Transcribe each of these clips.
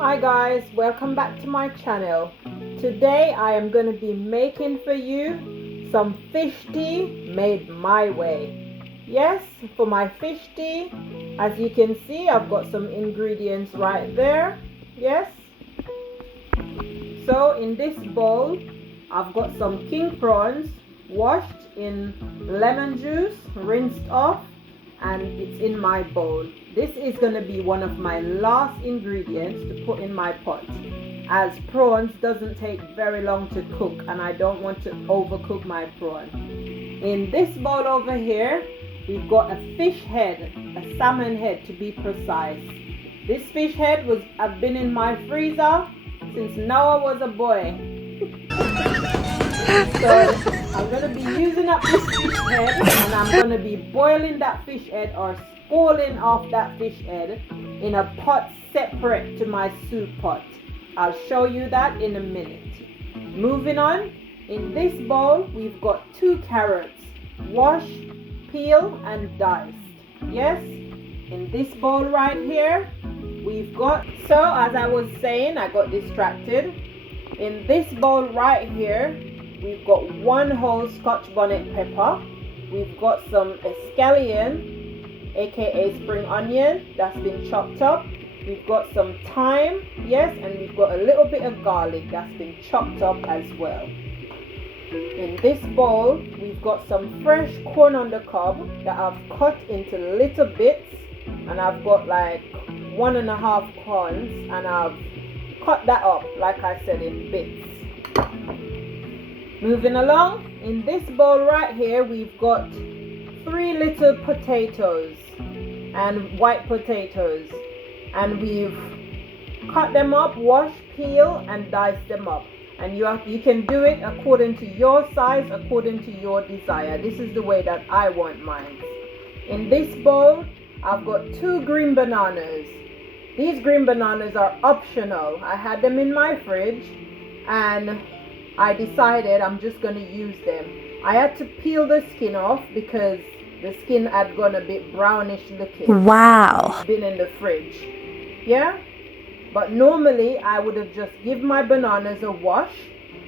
Hi guys, welcome back to my channel. Today I am going to be making for you some fish tea made my way. Yes, for my fish tea, as you can see, I've got some ingredients right there. Yes. So in this bowl, I've got some king prawns washed in lemon juice, rinsed off, and it's in my bowl. This is going to be one of my last ingredients to put in my pot, as prawns doesn't take very long to cook and I don't want to overcook my prawn. In this bowl over here, we've got a fish head, a salmon head to be precise. This fish head have been in my freezer since Noah was a boy. So I'm going to be using up this fish head and I'm going to be boiling that fish head or spoiling off that fish head in a pot separate to my soup pot. I'll show you that in a minute. Moving on, in this bowl we've got 2 carrots, washed, peeled and diced. Yes, in this bowl right here we've got, so as I was saying, I got distracted. In this bowl right here we've got 1 whole Scotch bonnet pepper. We've got some scallion, aka spring onion, that's been chopped up. We've got some thyme, yes, and we've got a little bit of garlic that's been chopped up as well. In this bowl we've got some fresh corn on the cob that I've cut into little bits, and I've got like 1.5 corns and I've cut that up like I said in bits. Moving along, in this bowl right here we've got 3 little potatoes and white potatoes, and we've cut them up, wash, peel and dice them up, and you can do it according to your size, according to your desire. This is the way that I want mine. In this bowl I've got 2 green bananas. These green bananas are optional. I had them in my fridge and I decided I'm just going to use them. I had to peel the skin off because the skin had gone a bit brownish looking. Wow. It's been in the fridge. Yeah? But normally I would have just given my bananas a wash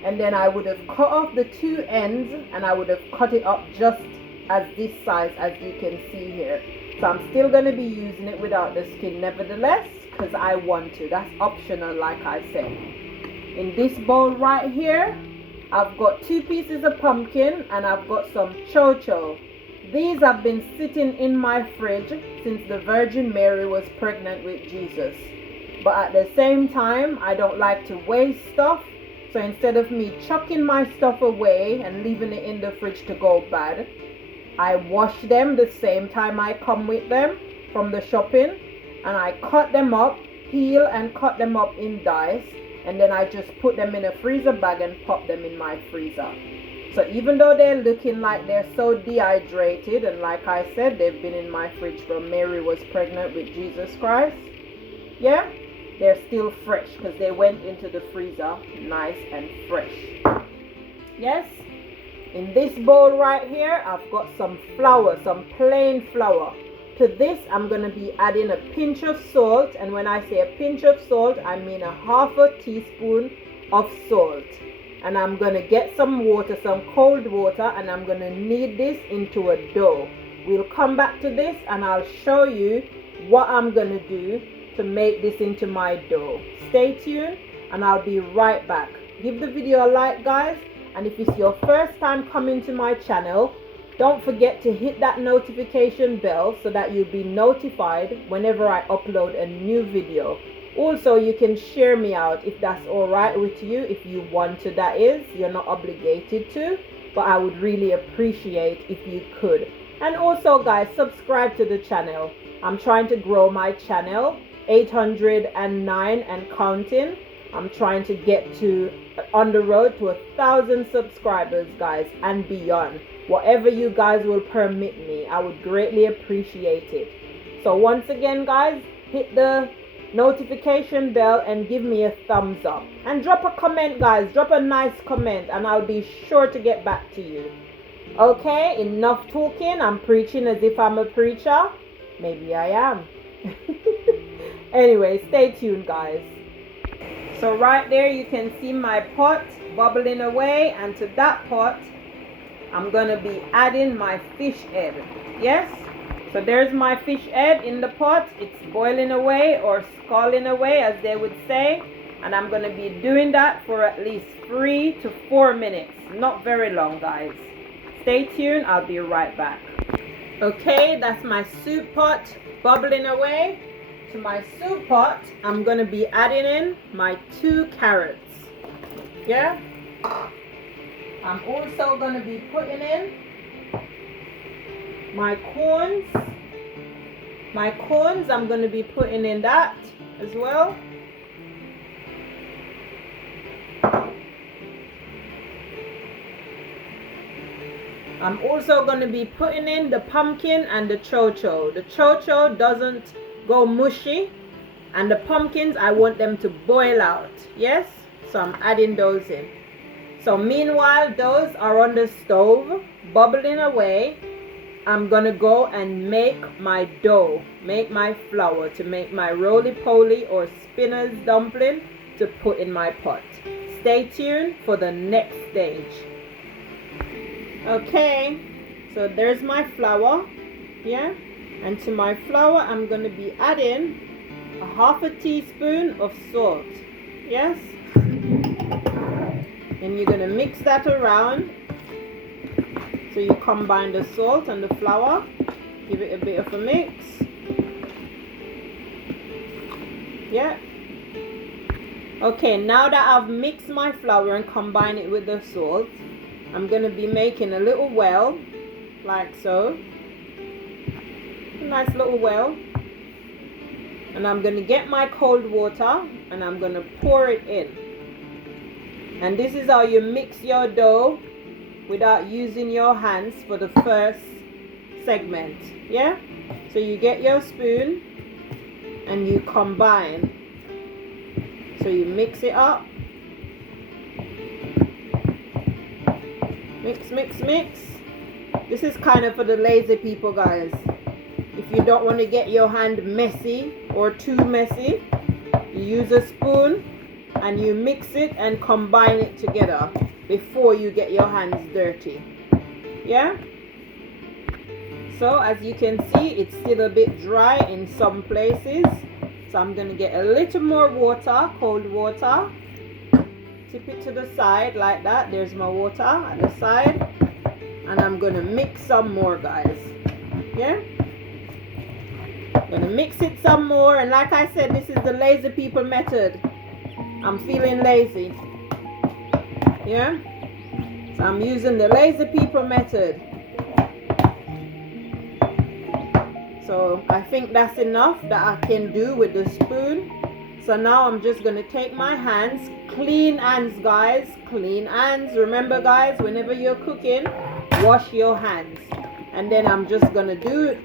and then I would have cut off the 2 ends and I would have cut it up just as this size as you can see here. So I'm still going to be using it without the skin nevertheless because I want to. That's optional like I said. In this bowl right here, I've got 2 pieces of pumpkin and I've got some chocho. These have been sitting in my fridge since the Virgin Mary was pregnant with Jesus. But at the same time, I don't like to waste stuff. So instead of me chucking my stuff away and leaving it in the fridge to go bad, I wash them the same time I come with them from the shopping. And I cut them up, peel and cut them up in dice. And then I just put them in a freezer bag and pop them in my freezer. So even though they're looking like they're so dehydrated, and like I said, they've been in my fridge from Mary was pregnant with Jesus Christ, yeah, they're still fresh because they went into the freezer nice and fresh. Yes, in this bowl right here, I've got some flour, some plain flour. To this, I'm going to be adding a pinch of salt, and when I say a pinch of salt, I mean 1/2 teaspoon of salt. And I'm going to get some water, some cold water, and I'm going to knead this into a dough. We'll come back to this and I'll show you what I'm going to do to make this into my dough. Stay tuned and I'll be right back. Give the video a like, guys, and if it's your first time coming to my channel, don't forget to hit that notification bell so that you'll be notified whenever I upload a new video. Also, you can share me out if that's alright with you, if you want to, that is. You're not obligated to, but I would really appreciate if you could. And also, guys, subscribe to the channel. I'm trying to grow my channel, 809 and counting. I'm trying to get to on the road to 1,000 subscribers, guys, and beyond. Whatever you guys will permit me, I would greatly appreciate it. So once again, guys, hit the notification bell and give me a thumbs up. And drop a comment, guys. Drop a nice comment and I'll be sure to get back to you. Okay, enough talking. I'm preaching as if I'm a preacher. Maybe I am. Anyway, stay tuned, guys. So right there you can see my pot bubbling away, and to that pot I'm gonna be adding my fish head. Yes, so there's my fish head in the pot. It's boiling away, or scalding away as they would say, and I'm gonna be doing that for at least 3 to 4 minutes. Not very long, guys. Stay tuned, I'll be right back. Okay, that's my soup pot bubbling away. To my soup pot I'm gonna be adding in my 2 carrots. Yeah, I'm also gonna be putting in my corns. My corns, I'm gonna be putting in that as well. I'm also going to be putting in the pumpkin and the chocho. The chocho doesn't go mushy, and the pumpkins, I want them to boil out. Yes, so I'm adding those in. So meanwhile those are on the stove bubbling away, I'm going to go and make my dough, make my flour to make my roly-poly or spinner's dumpling to put in my pot. Stay tuned for the next stage. Okay, so there's my flour. Yeah, and to my flour I'm going to be adding a 1/2 teaspoon of salt. Yes, and you're going to mix that around. So you combine the salt and the flour, give it a bit of a mix. Yeah. Okay, now that I've mixed my flour and combined it with the salt, I'm going to be making a little well, like so. A nice little well. And I'm going to get my cold water and I'm going to pour it in. And this is how you mix your dough without using your hands for the first segment. Yeah, so you get your spoon and you combine, so you mix it up, mix. This is kind of for the lazy people, guys. If you don't want to get your hand messy or too messy, you use a spoon and you mix it and combine it together before you get your hands dirty. Yeah, so as you can see, it's still a bit dry in some places, so I'm going to get a little more water, cold water, tip it to the side like that. There's my water at the side, and I'm going to mix some more, guys. Yeah, I'm going to mix it some more, and like I said, this is the lazy people method. I'm feeling lazy. Yeah, so I'm using the lazy people method. So I think that's enough that I can do with the spoon. So now I'm just going to take my hands, clean hands, guys, clean hands. Remember, guys, whenever you're cooking, wash your hands. And then I'm just going to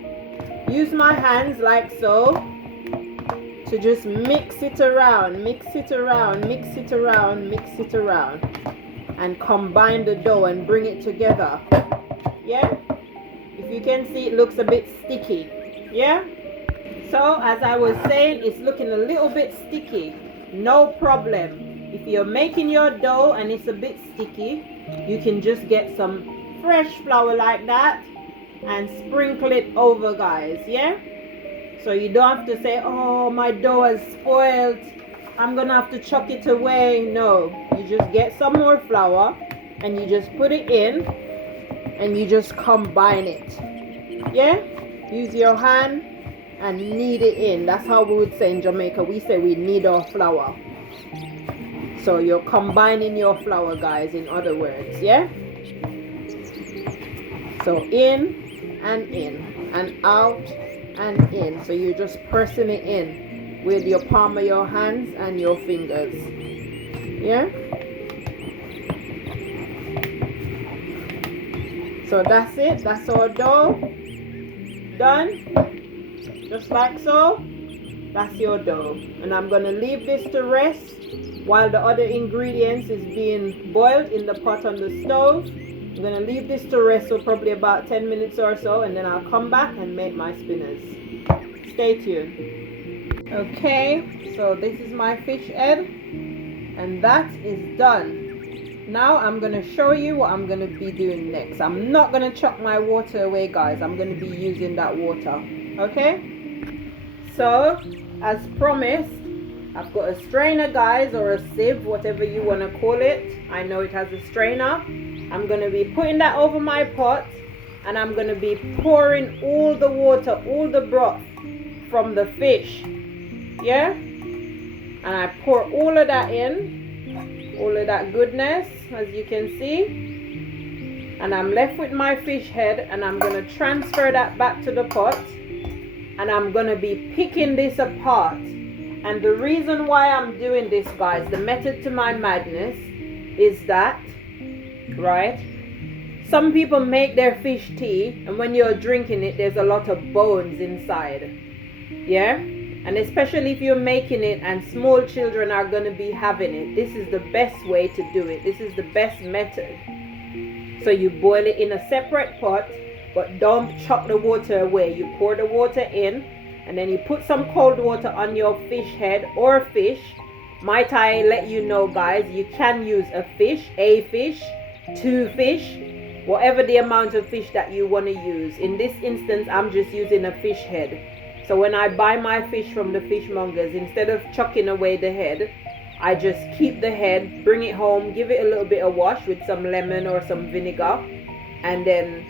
use my hands like so to just mix it around, and combine the dough and bring it together. Yeah, if you can see, it looks a bit sticky. Yeah, so as I was saying, it's looking a little bit sticky. No problem. If you're making your dough and it's a bit sticky, you can just get some fresh flour like that and sprinkle it over, guys. Yeah, so you don't have to say, oh, my dough has spoiled, I'm gonna have to chuck it away. No, you just get some more flour and you just put it in and you just combine it. Yeah, use your hand and knead it in. That's how we would say in Jamaica. We say we knead our flour. So you're combining your flour, guys, in other words. Yeah, so in and out and in. So you're just pressing it in with your palm of your hands and your fingers. Yeah, so that's it. That's our dough done, just like so. That's your dough, and I'm going to leave this to rest while the other ingredients is being boiled in the pot on the stove. I'm going to leave this to rest for probably about 10 minutes or so, and then I'll come back and make my spinners. Stay tuned. Okay, so this is my fish head. And that is done. Now I'm going to show you what I'm going to be doing next. I'm not going to chuck my water away, guys. I'm going to be using that water. Okay? So, as promised, I've got a strainer, guys, or a sieve, whatever you want to call it. I know it has a strainer. I'm going to be putting that over my pot, and I'm going to be pouring all the water, all the broth from the fish. Yeah? And I pour all of that in, all of that goodness, as you can see. And I'm left with my fish head, and I'm going to transfer that back to the pot, and I'm going to be picking this apart. And the reason why I'm doing this, guys, the method to my madness is that, right, some people make their fish tea, and when you're drinking it, there's a lot of bones inside. Yeah? And especially if you're making it and small children are going to be having it, this is the best way to do it. This is the best method. So you boil it in a separate pot, but don't chuck the water away. You pour the water in, and then you put some cold water on your fish head or fish. Might I let you know, guys, you can use a fish, two fish, whatever the amount of fish that you want to use. In this instance, I'm just using a fish head. So when I buy my fish from the fishmongers, instead of chucking away the head, I just keep the head, bring it home, give it a little bit of wash with some lemon or some vinegar, and then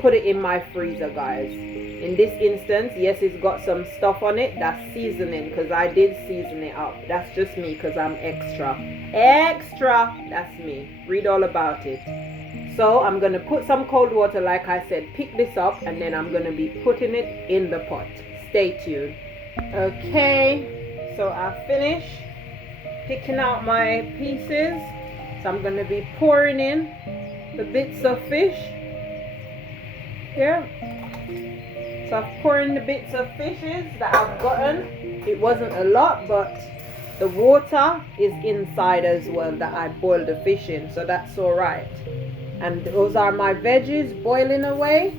put it in my freezer, guys. In this instance, yes, it's got some stuff on it. That's seasoning, because I did season it up. That's just me, because I'm extra. That's me. Read all about it. So I'm going to put some cold water, like I said, pick this up, and then I'm going to be putting it in the pot. Stay tuned. Okay, so I finished picking out my pieces. So I'm going to be pouring in the bits of fish. Yeah. So I've poured in the bits of fishes that I've gotten. It wasn't a lot, but the water is inside as well that I boiled the fish in, so that's alright. And those are my veggies boiling away.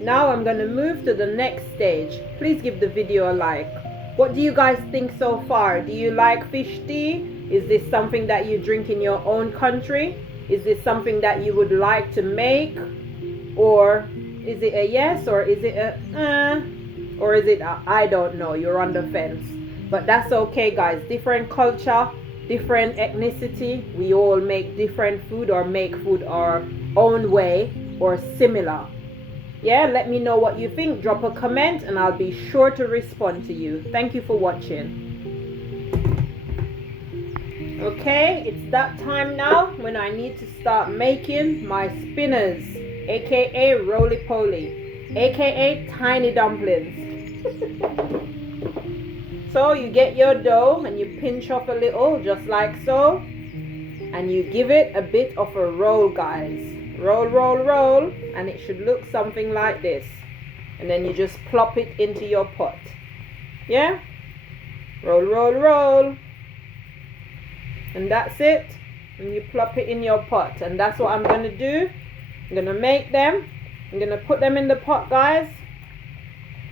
Now I'm going to move to the next stage. Please give the video a like. What do you guys think so far? Do you like fish tea? Is this something that you drink in your own country? Is this something that you would like to make? Or is it a yes, or is it a or is it a I don't know, you're on the fence? But that's okay, guys. Different culture, different ethnicity, we all make different food or make food our own way or similar. Yeah, let me know what you think. Drop a comment and I'll be sure to respond to you. Thank you for watching. Okay, it's that time now when I need to start making my spinners, aka roly-poly, aka tiny dumplings. So you get your dough and you pinch off a little, just like so, and you give it a bit of a roll, guys. Roll, roll, roll, and it should look something like this. And then you just plop it into your pot. Yeah? Roll, roll, roll. And that's it. And you plop it in your pot. And that's what I'm going to do. I'm going to make them. I'm going to put them in the pot, guys.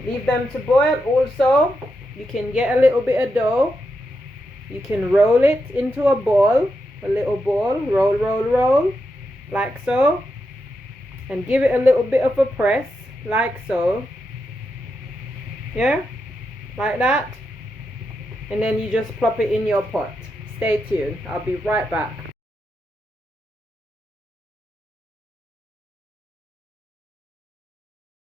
Leave them to boil. Also, you can get a little bit of dough. You can roll it into a ball. A little ball. Roll, roll, roll. Like so. And give it a little bit of a press. Like so. Yeah? Like that. And then you just plop it in your pot. Stay tuned. I'll be right back.